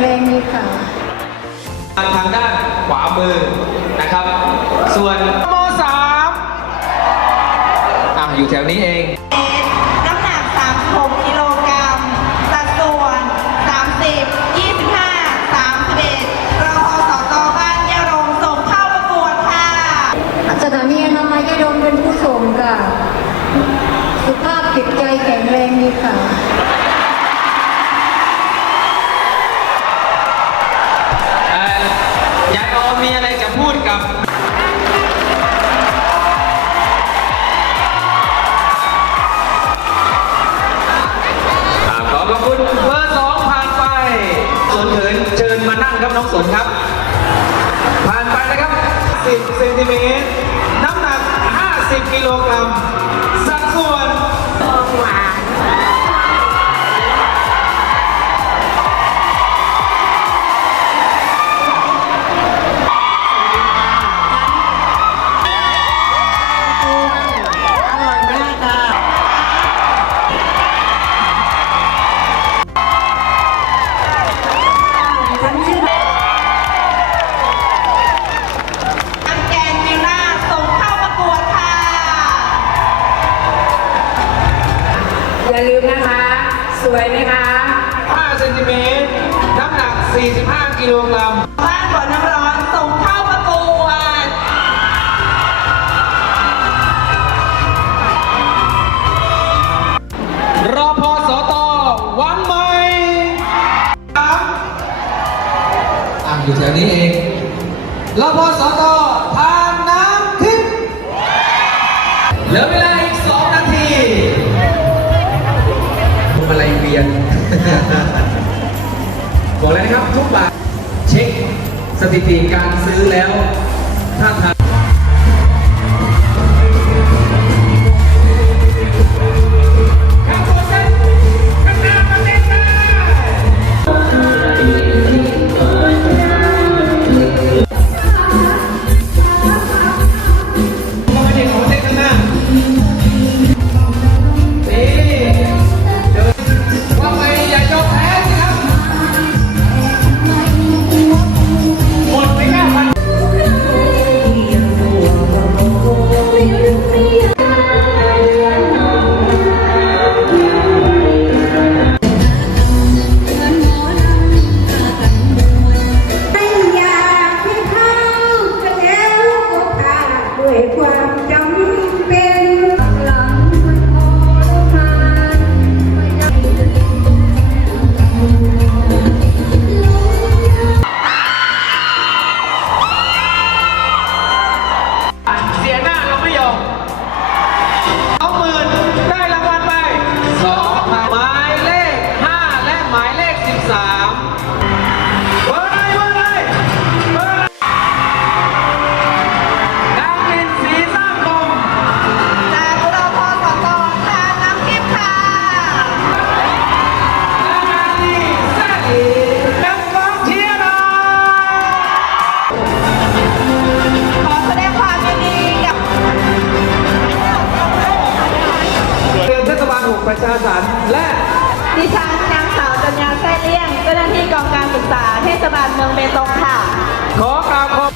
แรงดีค่ะ ทางด้านขวามือนะครับ ส่วนม .3 อะอยู่แถวนี้เองางครับน้องสนครับ ผ่านไปนะครับ 10เซนติเมตรน้ำหนัก 50 กิโลกรัมสัดส่วน อย่าลืมนะคะ สวยไหมคะ 5เซนติเมตรน้ำหนัก 45 กิโลกรัม บ้านบ่อน้ำร้อนส่งเข้าประกวดรอพอสตวังใหม่ครับอะอยู่แถวนี้เองรอพอสตทานน้ำทิพย์เหลือเว บอกเลยนะครับทุกบาทเช็คสถิติการซื้อแล้ว ถ้าทาง ประชาสันและดิฉันนางสาวจันยาแท้เลี่ยงเจ้าหน้าที่กองการศึกษาเทศบาลเมืองเบตงค่ะ ขอกราบขอ